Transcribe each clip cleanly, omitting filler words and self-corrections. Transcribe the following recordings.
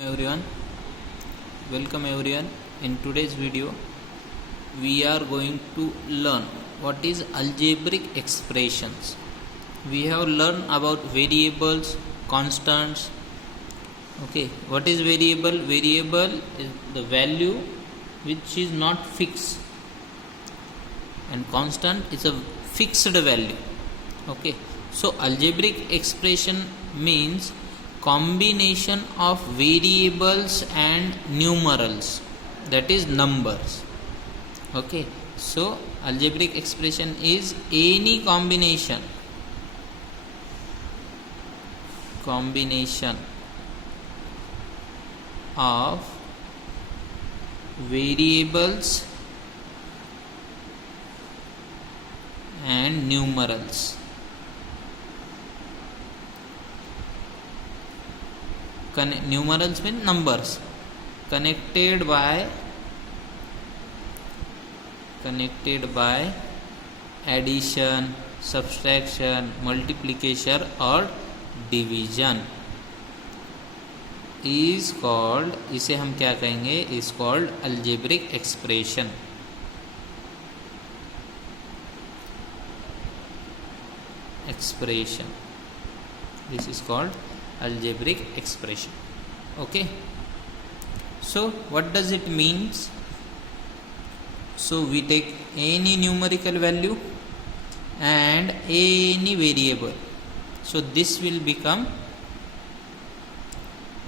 Everyone, welcome everyone. In today's video we are going to learn what is algebraic expressions. We have learned about variables, constants. Okay, what is variable? Variable is the value which is not fixed, and constant is a fixed value. Okay, so algebraic expression means combination of variables and numerals, that is numbers. Okay, so algebraic expression is any combination of variables and numerals. Numerals mean numbers connected by addition, subtraction, multiplication or division is called, इसे हम क्या कहेंगे, is called algebraic expression. This is called algebraic expression. Okay, so what does it means? So we take any numerical value and any variable, so this will become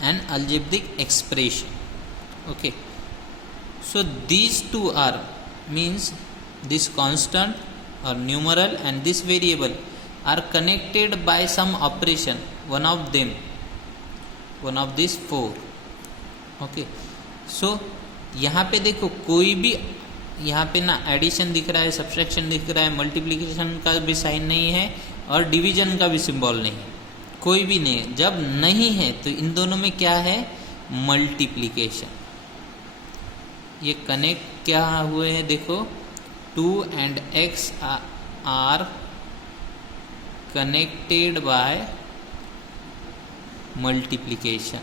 an algebraic expression. Okay, so these two are, means this constant or numeral and this variable are connected by some operation, one of these four. Okay, so यहाँ पे देखो कोई भी, यहाँ पे ना addition दिख रहा है, सब्ट्रैक्शन दिख रहा है, मल्टीप्लिकेशन का भी साइन नहीं है और डिवीजन का भी सिंबल नहीं है, कोई भी नहीं है. जब नहीं है तो इन दोनों में क्या है, मल्टीप्लिकेशन. ये कनेक्ट क्या हुए हैं, देखो 2 and x are connected by multiplication,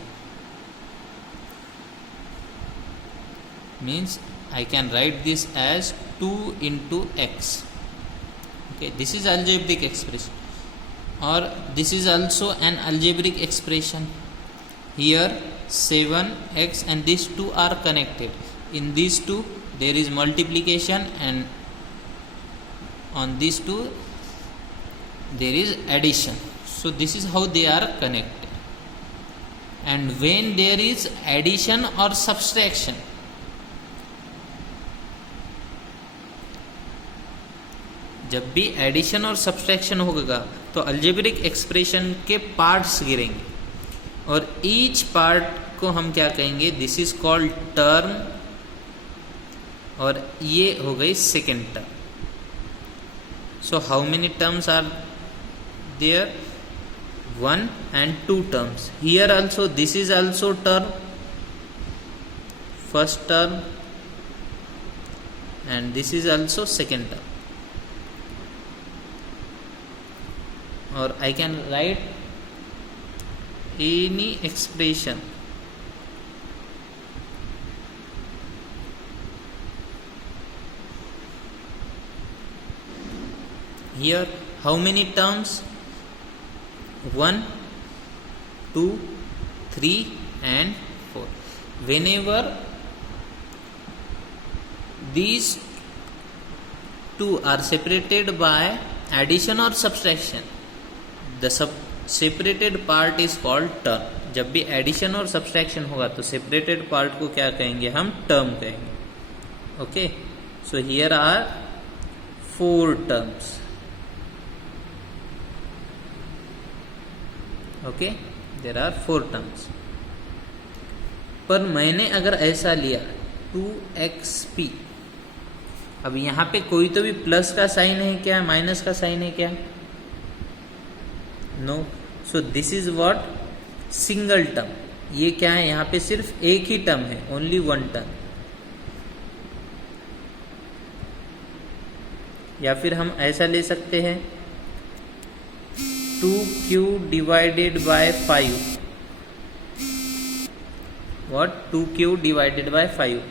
means I can write this as 2 into x. Okay, this is algebraic expression, or this is also an algebraic expression. Here 7x and these two are connected. In these two there is multiplication, and on these two there is addition. So this is how they are connected. And when there is addition or subtraction, जब भी addition और subtraction होगा तो algebraic expression के parts गिरेंगे, और each part को हम क्या कहेंगे, दिस इज कॉल्ड टर्म, और ये हो गई second term. So how many terms are there? 1 and 2 terms. Here also this is also term, first term, and this is also second term. Or I can write any expression here. How many terms? 1, 2, 3 and 4. Whenever these two are separated by addition or subtraction, the separated part is called term. जब भी addition और subtraction होगा तो separated part को क्या कहेंगे, हम term कहेंगे. Okay, so here are 4 terms. Okay, there are 4 terms. पर मैंने अगर ऐसा लिया 2xp, अब यहाँ पे कोई तो भी प्लस का साइन है क्या, माइनस का साइन है क्या, no. So this is what, single term. ये क्या है, यहाँ पे सिर्फ एक ही टर्म है, ओनली 1 टर्म. या फिर हम ऐसा ले सकते हैं 2q divided by 5. what 2q divided by 5.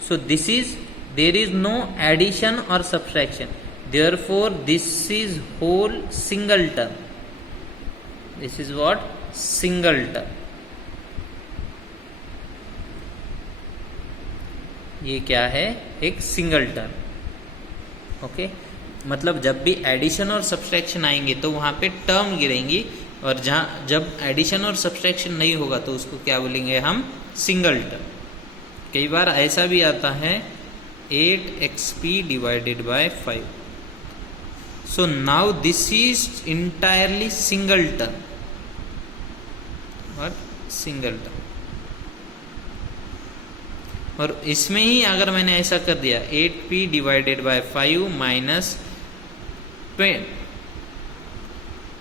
So this is, there is no addition or subtraction, therefore this is whole single term. This is what? Single term. ये क्या है? एक सिंगल टर्म. ओके, मतलब जब भी एडिशन और subtraction आएंगे तो वहां पे टर्म गिरेंगी, और जहां जब एडिशन और सब्सट्रैक्शन नहीं होगा तो उसको क्या बोलेंगे हम? Single term. कई बार ऐसा भी आता है 8xp divided by 5. So now this is entirely single term. What? Single term. और इसमें ही अगर मैंने ऐसा कर दिया 8p डिवाइडेड बाय 5 माइनस 20,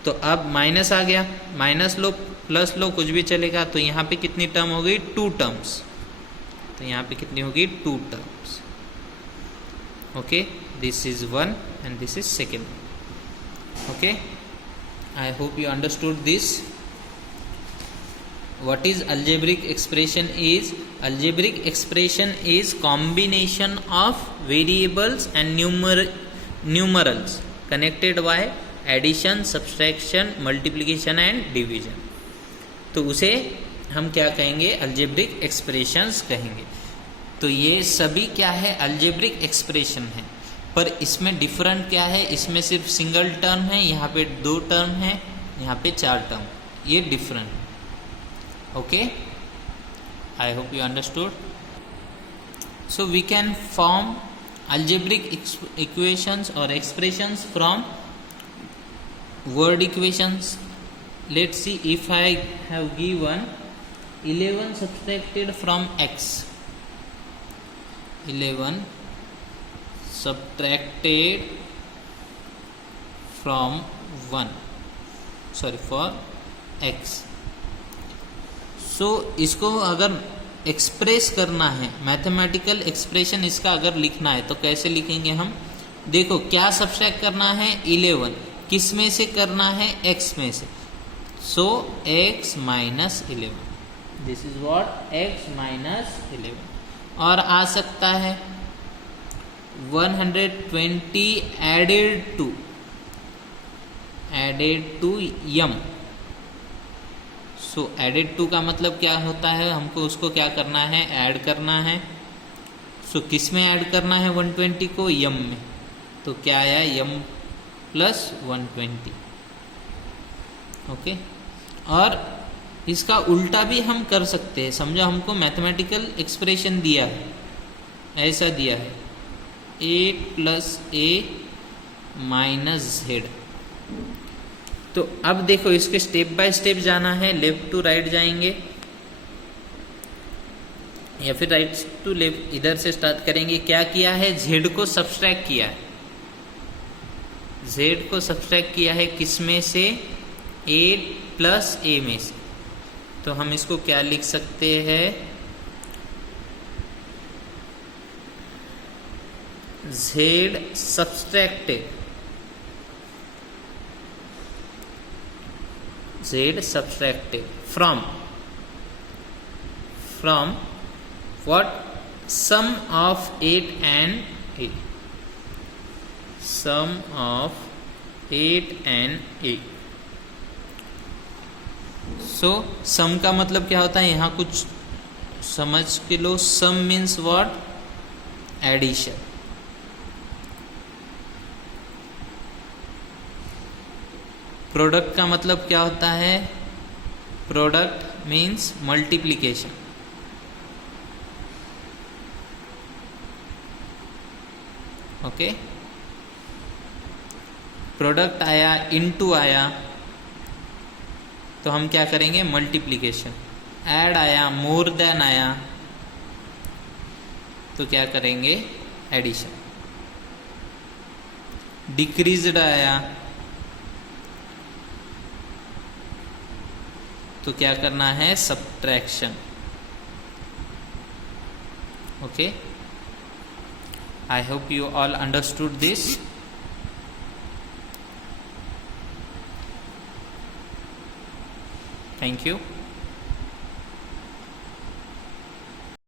तो अब माइनस आ गया, माइनस लो प्लस लो कुछ भी चलेगा. तो यहाँ पे कितनी टर्म हो गई? 2 टर्म्स. तो यहाँ पे कितनी होगी? 2 terms. Okay, this is 1 and this is second. Okay, I hope you understood this. What is algebraic expression? Is algebraic expression is combination of variables and numerals connected by addition, subtraction, multiplication and division. तो उसे हम क्या कहेंगे? algebraic expressions कहेंगे. तो ये सभी क्या है? algebraic expression है. पर इसमें डिफरेंट क्या है? इसमें सिर्फ सिंगल टर्म है, यहाँ पे 2 टर्म है, यहाँ पे 4 टर्म. ये different. Okay, I hope you understood. So we can form algebraic equations or expressions from word equations. Let's see, if I have given 11 subtracted from x, 11 subtracted from 1, sorry, for x. सो इसको अगर express करना है, mathematical expression इसका अगर लिखना है तो कैसे लिखेंगे हम? देखो, क्या सब्ट्रैक्ट करना है? 11. किस में से करना है? x में से. So x minus 11. This is what? x minus 11. और आ सकता है 120 added to m. So added to का मतलब क्या होता है? हमको उसको क्या करना है? ऐड करना है. सो किस में ऐड करना है 120 को? m में. तो क्या आया? m plus 120. ओके, और इसका उल्टा भी हम कर सकते हैं. समझो, हमको मैथमेटिकल एक्सप्रेशन दिया है, ऐसा दिया है 8 प्लस a माइनस z. तो अब देखो, इसके स्टेप बाय स्टेप जाना है. लेफ्ट टू राइट जाएंगे या फिर राइट टू लेफ्ट, इधर से स्टार्ट करेंगे. क्या किया है? z को सब्सट्रैक्ट किया है. z को सब्सट्रैक्ट किया है किस में से? 8 प्लस a में से. तो हम इसको क्या लिख सकते हैं? z subtracted, z subtracted from what? Sum of 8 and a. Sum of 8 and a. So sum का मतलब क्या होता है? यहाँ कुछ समझ के लो. sum means what? Addition. Product का मतलब क्या होता है? Product means multiplication. Okay, product आया, इनटू आया, तो हम क्या करेंगे? मल्टीप्लिकेशन. ऐड आया, मोर देन आया, तो क्या करेंगे? एडिशन. डिक्रीज्ड आया तो क्या करना है? Subtraction. Okay, I hope you all understood this. Thank you.